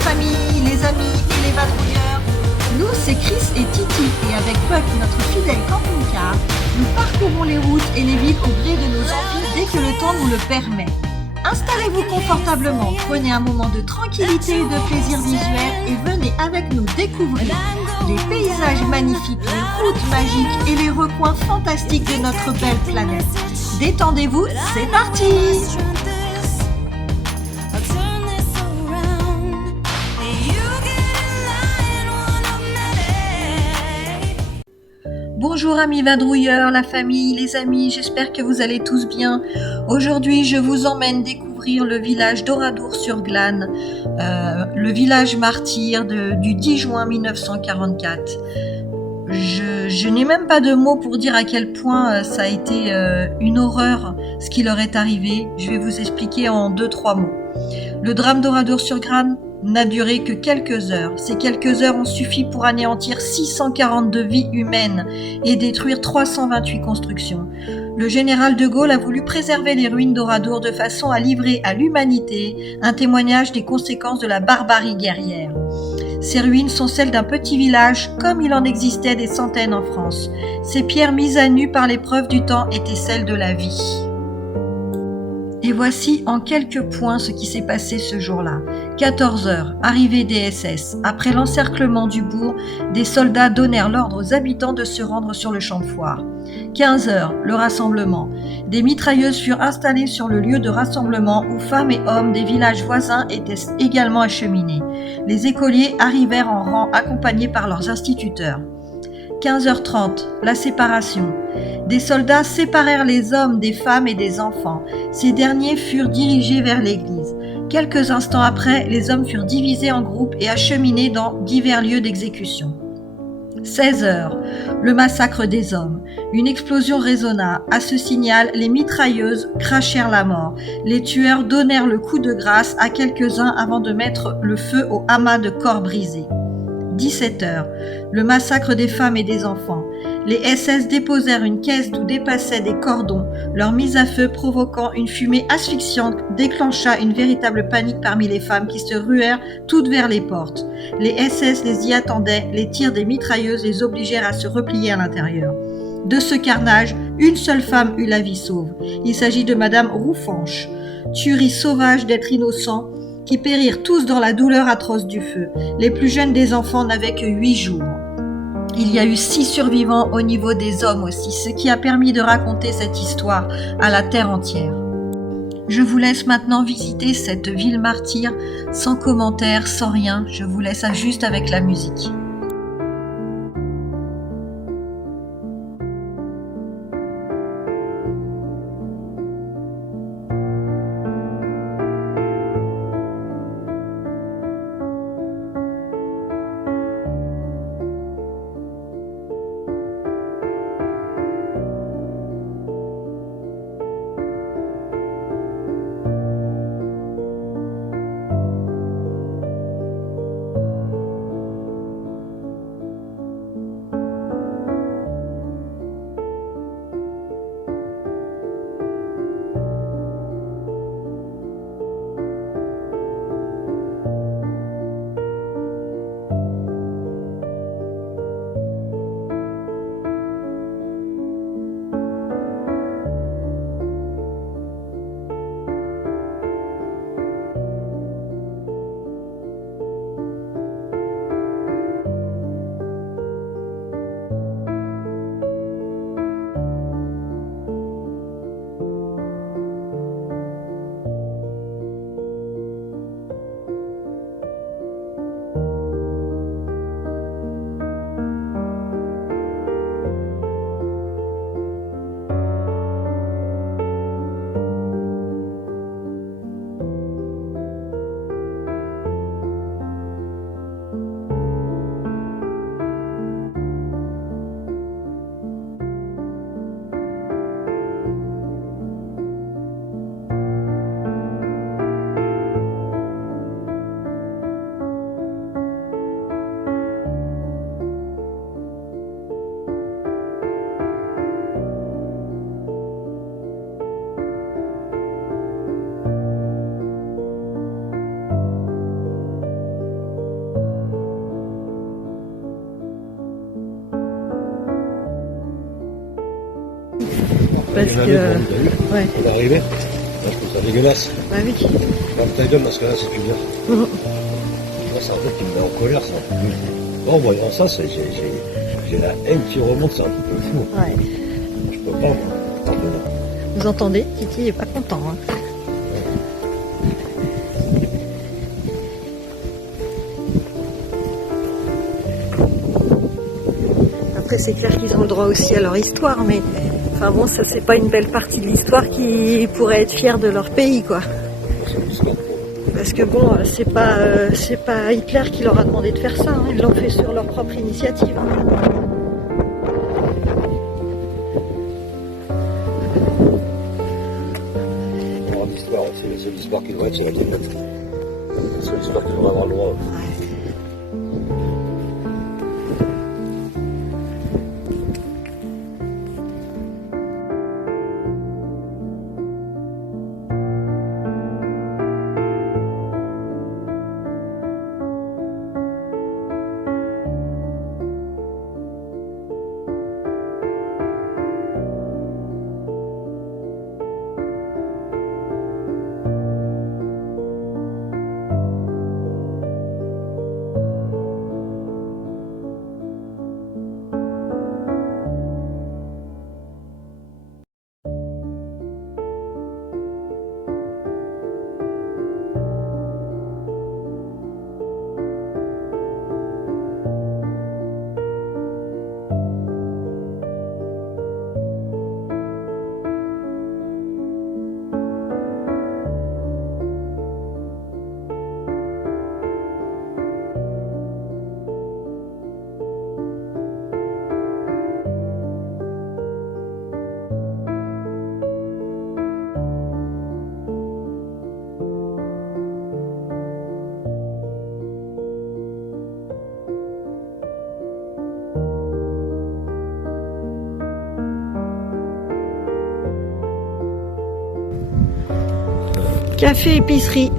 famille, les amis et les vadrouilleurs. Nous, c'est Chris et Titi, et avec Puck, notre fidèle camping-car, nous parcourons les routes et les villes au gré de nos envies dès que le temps nous le permet. Installez-vous confortablement, prenez un moment de tranquillité et de plaisir visuel et venez avec nous découvrir les paysages magnifiques, les routes magiques et les recoins fantastiques de notre belle planète. Détendez-vous, c'est parti! Bonjour amis vadrouilleurs, la famille, les amis, j'espère que vous allez tous bien. Aujourd'hui, je vous emmène découvrir le village d'Oradour-sur-Glane, le village martyr du 10 juin 1944. Je n'ai même pas de mots pour dire à quel point ça a été une horreur ce qui leur est arrivé. Je vais vous expliquer en 2-3 mots. Le drame d'Oradour-sur-Glane n'a duré que quelques heures. Ces quelques heures ont suffi pour anéantir 642 vies humaines et détruire 328 constructions. Le général de Gaulle a voulu préserver les ruines d'Oradour de façon à livrer à l'humanité un témoignage des conséquences de la barbarie guerrière. Ces ruines sont celles d'un petit village, comme il en existait des centaines en France. Ces pierres mises à nu par l'épreuve du temps étaient celles de la vie. Et voici en quelques points ce qui s'est passé ce jour-là. 14 heures, arrivée des SS. Après l'encerclement du bourg, des soldats donnèrent l'ordre aux habitants de se rendre sur le champ de foire. 15 heures, le rassemblement. Des mitrailleuses furent installées sur le lieu de rassemblement où femmes et hommes des villages voisins étaient également acheminés. Les écoliers arrivèrent en rang accompagnés par leurs instituteurs. 15h30, la séparation. Des soldats séparèrent les hommes des femmes et des enfants. Ces derniers furent dirigés vers l'église. Quelques instants après, les hommes furent divisés en groupes et acheminés dans divers lieux d'exécution. 16h, le massacre des hommes. Une explosion résonna. À ce signal, les mitrailleuses crachèrent la mort. Les tueurs donnèrent le coup de grâce à quelques-uns avant de mettre le feu au amas de corps brisés. 17h, le massacre des femmes et des enfants. Les SS déposèrent une caisse d'où dépassaient des cordons. Leur mise à feu provoquant une fumée asphyxiante déclencha une véritable panique parmi les femmes qui se ruèrent toutes vers les portes. Les SS les y attendaient, les tirs des mitrailleuses les obligèrent à se replier à l'intérieur. De ce carnage, une seule femme eut la vie sauve. Il s'agit de Madame Roufanche. Tuerie sauvage d'êtres innocents qui périrent tous dans la douleur atroce du feu. Les plus jeunes des enfants n'avaient que 8 jours. Il y a eu 6 survivants au niveau des hommes aussi, ce qui a permis de raconter cette histoire à la terre entière. Je vous laisse maintenant visiter cette ville martyre, sans commentaires, sans rien. Je vous laisse juste avec la musique. parce que... Ouais. On est arrivé. Là, je trouve ça dégueulasse. Bah oui. Pas de taille d'homme parce que là, c'est plus bien. Moi, c'est un truc qui me met en colère, ça. En voyant ça, j'ai la haine qui remonte, c'est un truc de fou. Ouais. Je peux pas, moi. Pardonnez. Vous entendez, Titi est pas content. Hein. Après, c'est clair qu'ils ont le droit aussi à leur histoire, mais enfin bon, ça c'est pas une belle partie de l'histoire qui pourrait être fière de leur pays, quoi. Parce que bon, c'est pas Hitler qui leur a demandé de faire ça, hein. Ils l'ont fait sur leur propre initiative. C'est l'histoire qui doit être, c'est la tienne. C'est l'histoire qui doit avoir le droit. Café épicerie.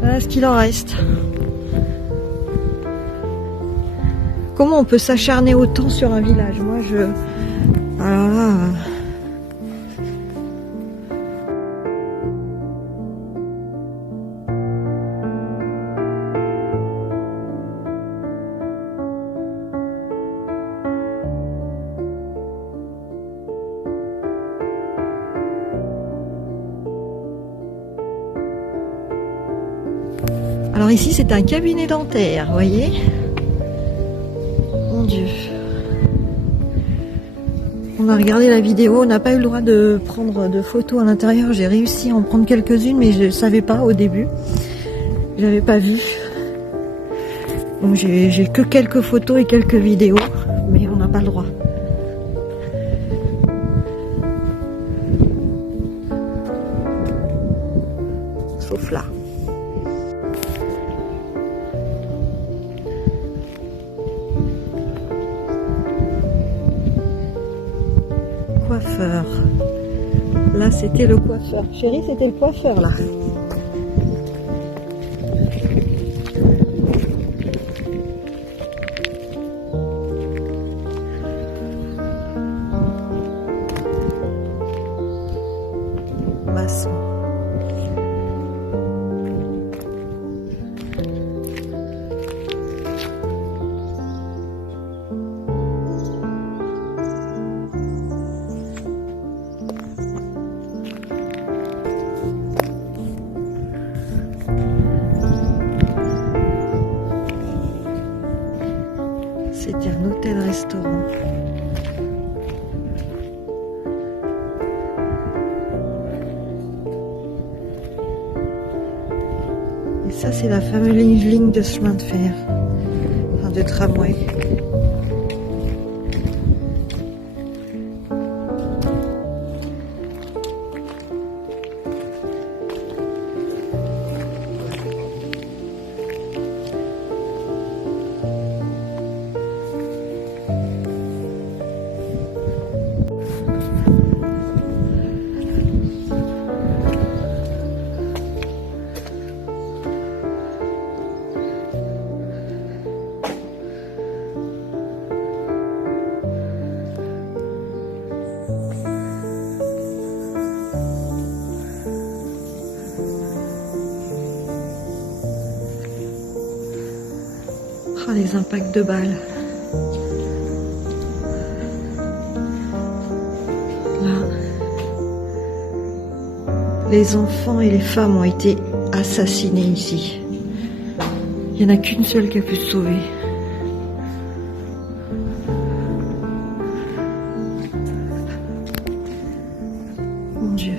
Voilà ce qu'il en reste. Comment on peut s'acharner autant sur un village? Moi je... Alors là... Alors ici c'est un cabinet dentaire, vous voyez? Mon Dieu. On a regardé la vidéo, on n'a pas eu le droit de prendre de photos à l'intérieur. J'ai réussi à en prendre quelques-unes, mais je ne savais pas au début. J'avais pas vu. Donc j'ai que quelques photos et quelques vidéos, mais on n'a pas le droit. Sauf là. Coiffeur. Là, c'était le coiffeur. Chérie, c'était le coiffeur, là. Maçon. C'était un hôtel-restaurant. Et ça, c'est la fameuse ligne de chemin de fer, enfin de tramway. Oh, les impacts de balles. Là, les enfants et les femmes ont été assassinés ici. Il n'y en a qu'une seule qui a pu se sauver. Mon Dieu.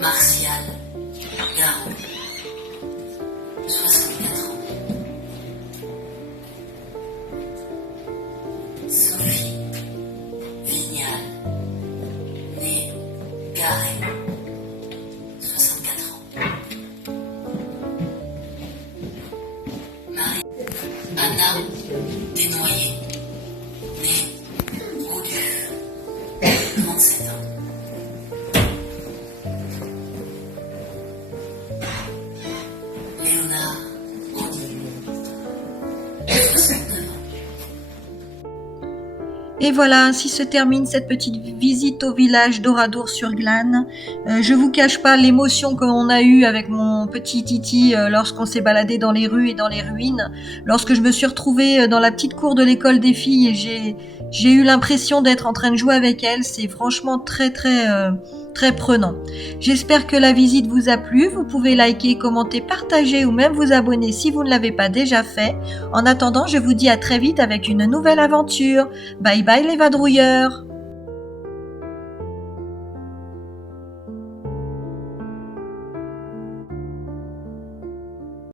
Martial Garou, 64 ans. Sophie Vignal, née Garé, 64 ans. Marie Anna Desnoyers, née Roudu, 37 ans. Léonard Andy, 69 ans. Et voilà, ainsi se termine cette petite visite au village d'Oradour-sur-Glane. Je vous cache pas l'émotion qu'on a eue avec mon petit Titi lorsqu'on s'est baladé dans les rues et dans les ruines. Lorsque je me suis retrouvée dans la petite cour de l'école des filles et j'ai eu l'impression d'être en train de jouer avec elles. C'est franchement très prenant. J'espère que la visite vous a plu. Vous pouvez liker, commenter, partager ou même vous abonner si vous ne l'avez pas déjà fait. En attendant, je vous dis à très vite avec une nouvelle aventure. Bye bye les vadrouilleurs!